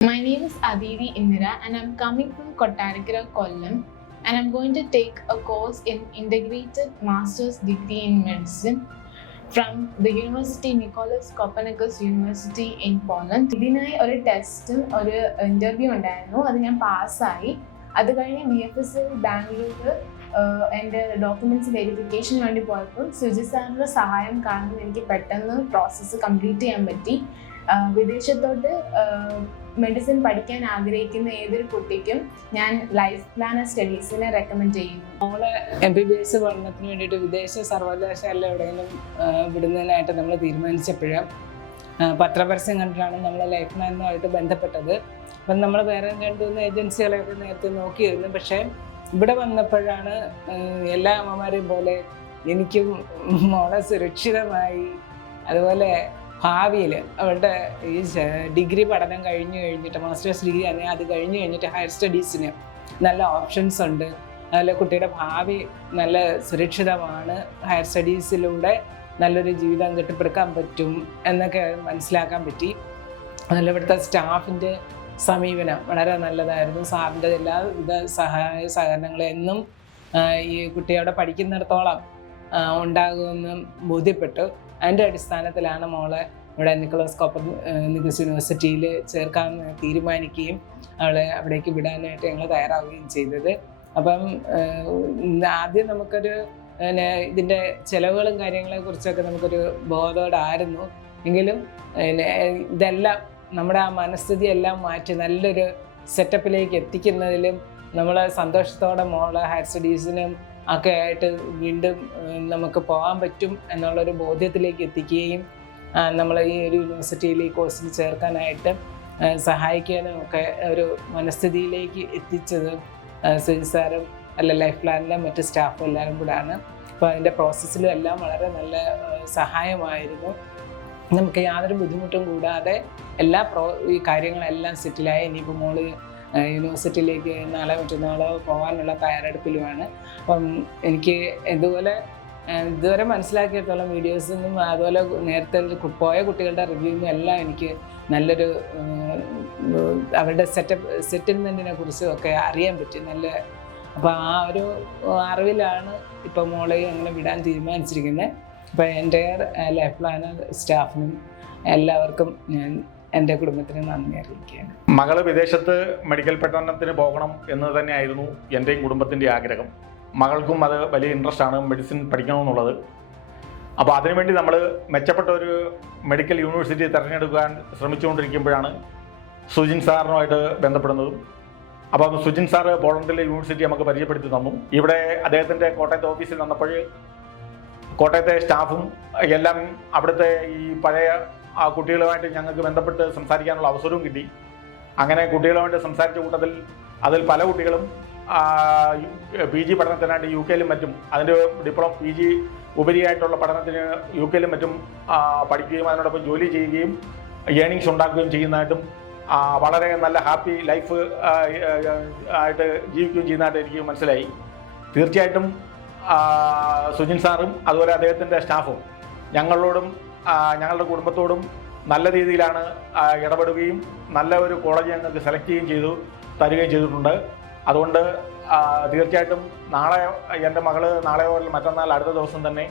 My name is Aditi Indira and I'm coming from Kottarakara, Kollam, and I'm going to take a course in Integrated Master's Degree in Medicine from the University Nicholas Copernicus University in Poland. ഇതിനായി ഒരു ടെസ്റ്റും ഒരു interview ഉണ്ടായിരുന്നു. അത് ഞാൻ പാസ്സായി. അത് കഴിഞ്ഞ് BFSൽ ബാംഗ്ലൂർ എൻ്റെ ഡോക്യുമെൻറ്റ്സ് വെരിഫിക്കേഷന് വേണ്ടി പോയപ്പോൾ സുജി സാറിൻ്റെ സഹായം കാരണം എനിക്ക് പെട്ടെന്ന് പ്രോസസ്സ് കംപ്ലീറ്റ് ചെയ്യാൻ പറ്റി. വിദേശത്തോട്ട് മെഡിസിൻ പഠിക്കാൻ ആഗ്രഹിക്കുന്ന ഏതൊരു കുട്ടിക്കും ഞാൻ ലൈഫ് പ്ലാനർ സ്റ്റഡീസിനെ റെക്കമെൻഡ് ചെയ്യുന്നു. മോളെ MBBS പഠനത്തിന് വേണ്ടിയിട്ട് വിദേശ സർവകലാശാല എവിടെയെങ്കിലും വിടുന്നതിനായിട്ട് നമ്മൾ തീരുമാനിച്ചപ്പോഴും പത്രപരസ്യം കണ്ടിട്ടാണ് നമ്മൾ ലൈഫ് പ്ലാനുമായിട്ട് ബന്ധപ്പെട്ടത്. അപ്പം നമ്മൾ വേറെ 2-3 ഏജൻസികളെയൊക്കെ നേരത്തെ നോക്കിയിരുന്നു. പക്ഷേ ഇവിടെ വന്നപ്പോഴാണ് എല്ലാ അമ്മമാരെയും പോലെ എനിക്കും മോളെ സുരക്ഷിതമായി, അതുപോലെ ഭാവിയിൽ അവളുടെ ഈ ഡിഗ്രി പഠനം കഴിഞ്ഞിട്ട് മാസ്റ്റേഴ്സ് ഡിഗ്രി അത് കഴിഞ്ഞിട്ട് ഹയർ സ്റ്റഡീസിന് നല്ല ഓപ്ഷൻസ് ഉണ്ട്. അതുപോലെ കുട്ടിയുടെ ഭാവി നല്ല സുരക്ഷിതമാണ്, ഹയർ സ്റ്റഡീസിലൂടെ നല്ലൊരു ജീവിതം കെട്ടിപ്പടുക്കാൻ പറ്റും എന്നൊക്കെ മനസ്സിലാക്കാൻ പറ്റി. അതുപോലെ ഇവിടുത്തെ സ്റ്റാഫിൻ്റെ സമീപനം വളരെ നല്ലതായിരുന്നു. സാറിൻ്റെ എല്ലാവിധ സഹകരണങ്ങളും എന്നും ഈ കുട്ടിയോടെ പഠിക്കുന്നിടത്തോളം ഉണ്ടാകുമെന്നും ബോധ്യപ്പെട്ടു. അതിൻ്റെ അടിസ്ഥാനത്തിലാണ് മോളെ ഇവിടെ നിക്കോളാസ് കോപ്പർനിക്കസ് യൂണിവേഴ്സിറ്റിയിൽ ചേർക്കാൻ തീരുമാനിക്കുകയും അവളെ അവിടേക്ക് വിടാനായിട്ട് ഞങ്ങൾ തയ്യാറാവുകയും ചെയ്തത്. അപ്പം ആദ്യം നമുക്കൊരു ഇതിൻ്റെ ചിലവുകളും കാര്യങ്ങളെക്കുറിച്ചൊക്കെ നമുക്കൊരു ബോധോടായിരുന്നു. എങ്കിലും ഇതെല്ലാം നമ്മുടെ ആ മനസ്ഥിതി എല്ലാം മാറ്റി നല്ലൊരു സെറ്റപ്പിലേക്ക് എത്തിക്കുന്നതിലും നമ്മൾ സന്തോഷത്തോടെ മോളെ ഹയർ സ്റ്റഡീസിനും ഒക്കെ ആയിട്ട് വീണ്ടും നമുക്ക് പോകാൻ പറ്റും എന്നുള്ളൊരു ബോധ്യത്തിലേക്ക് എത്തിക്കുകയും നമ്മൾ ഈ ഒരു യൂണിവേഴ്സിറ്റിയിൽ ഈ കോഴ്സിൽ ചേർക്കാനായിട്ട് സഹായിക്കാനും ഒക്കെ ഒരു മനസ്ഥിതിയിലേക്ക് എത്തിച്ചത് സുജി സാറും ലൈഫ് പ്ലാനിലെ മറ്റ് സ്റ്റാഫും എല്ലാവരും കൂടെയാണ്. അപ്പോൾ അതിൻ്റെ പ്രോസസ്സിലും എല്ലാം വളരെ നല്ല സഹായമായിരുന്നു. നമുക്ക് യാതൊരു ബുദ്ധിമുട്ടും കൂടാതെ ഈ കാര്യങ്ങളെല്ലാം സെറ്റിലായി. ഇനിയിപ്പോൾ മോള് യൂണിവേഴ്സിറ്റിയിലേക്ക് നാളെ മറ്റന്നാളോ പോകാനുള്ള തയ്യാറെടുപ്പിലുമാണ്. അപ്പം എനിക്ക് ഇതുവരെ മനസ്സിലാക്കിയിടത്തോളം വീഡിയോസിൽ നിന്നും അതുപോലെ നേരത്തെ പോയ കുട്ടികളുടെ റിവ്യൂന്നും എല്ലാം എനിക്ക് നല്ലൊരു അവരുടെ സെറ്റിൽമെൻറ്റിനെ കുറിച്ചും ഒക്കെ അറിയാൻ പറ്റി. അപ്പോൾ ആ ഒരു അറിവിലാണ് ഇപ്പോൾ മോളെയും അങ്ങനെ വിടാൻ തീരുമാനിച്ചിരിക്കുന്നത്. അപ്പോൾ എൻ്റെ ലൈഫ് പ്ലാനർ സ്റ്റാഫിനും എല്ലാവർക്കും ഞാൻ എൻ്റെ കുടുംബത്തിന് നന്ദി അറിയിക്കുകയാണ്. മകള് വിദേശത്ത് മെഡിക്കൽ പഠനത്തിന് പോകണം എന്ന് തന്നെയായിരുന്നു എൻ്റെയും കുടുംബത്തിൻ്റെ ആഗ്രഹം. മകൾക്കും അത് വലിയ ഇൻട്രസ്റ്റ് ആണ്, മെഡിസിൻ പഠിക്കണമെന്നുള്ളത്. അപ്പോൾ അതിനുവേണ്ടി നമ്മൾ മെച്ചപ്പെട്ട ഒരു മെഡിക്കൽ യൂണിവേഴ്സിറ്റി തിരഞ്ഞെടുക്കാൻ ശ്രമിച്ചുകൊണ്ടിരിക്കുമ്പോഴാണ് സുജിൻ സാറിനുമായിട്ട് ബന്ധപ്പെടുന്നതും. അപ്പോൾ സുജിൻ സാറ് പോളണ്ടിലെ യൂണിവേഴ്സിറ്റി നമുക്ക് പരിചയപ്പെടുത്തി തന്നു. ഇവിടെ അദ്ദേഹത്തിൻ്റെ കോട്ടയത്തെ ഓഫീസിൽ വന്നപ്പോൾ കോട്ടയത്തെ സ്റ്റാഫും എല്ലാം അവിടുത്തെ ഈ പഴയ ആ കുട്ടികളുമായിട്ട് ഞങ്ങൾക്ക് ബന്ധപ്പെട്ട് സംസാരിക്കാനുള്ള അവസരവും കിട്ടി. അങ്ങനെ കുട്ടികളുമായിട്ട് സംസാരിച്ച കൂട്ടത്തിൽ അതിൽ പല കുട്ടികളും PG പഠനത്തിനായിട്ട് UK-ലും മറ്റും അതിൻ്റെ PG ഉപരിയായിട്ടുള്ള പഠനത്തിന് UK-ലും മറ്റും പഠിക്കുകയും അതിനോടൊപ്പം ജോലി ചെയ്യുകയും ഏണിങ്സ് ഉണ്ടാക്കുകയും ചെയ്യുന്നതായിട്ടും വളരെ നല്ല ഹാപ്പി ലൈഫ് ആയിട്ട് ജീവിക്കുകയും ചെയ്യുന്നതായിട്ട് എനിക്ക് മനസ്സിലായി. തീർച്ചയായിട്ടും സുജിൻ സാറും അതുപോലെ അദ്ദേഹത്തിൻ്റെ സ്റ്റാഫും ഞങ്ങളോടും ഞങ്ങളുടെ കുടുംബത്തോടും നല്ല രീതിയിലാണ് ഇടപെടുകയും നല്ല ഒരു കോളേജ് ഞങ്ങൾക്ക് സെലക്ട് തരികയും ചെയ്തിട്ടുണ്ട്. അതുകൊണ്ട് തീർച്ചയായിട്ടും നാളെ എൻ്റെ മകള് നാളെയോ മറ്റന്നാൾ അടുത്ത ദിവസം തന്നെ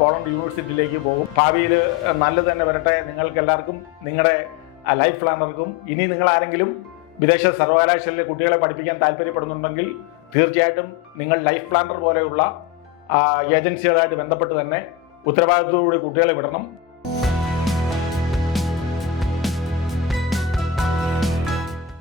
പോളണ്ട് യൂണിവേഴ്സിറ്റിയിലേക്ക് പോകും. ഭാവിയിൽ നല്ലത് തന്നെ വരട്ടെ നിങ്ങൾക്ക് എല്ലാവർക്കും, നിങ്ങളുടെ ലൈഫ് പ്ലാനർക്കും. ഇനി നിങ്ങൾ ആരെങ്കിലും വിദേശ സർവകലാശാലയിലെ കുട്ടികളെ പഠിപ്പിക്കാൻ താല്പര്യപ്പെടുന്നുണ്ടെങ്കിൽ തീർച്ചയായിട്ടും നിങ്ങൾ ലൈഫ് പ്ലാനർ പോലെയുള്ള ഏജൻസികളായിട്ട് ബന്ധപ്പെട്ട് തന്നെ ഉത്തരവാദിത്തത്തോടുകൂടി കുട്ടികളെ വിടണം.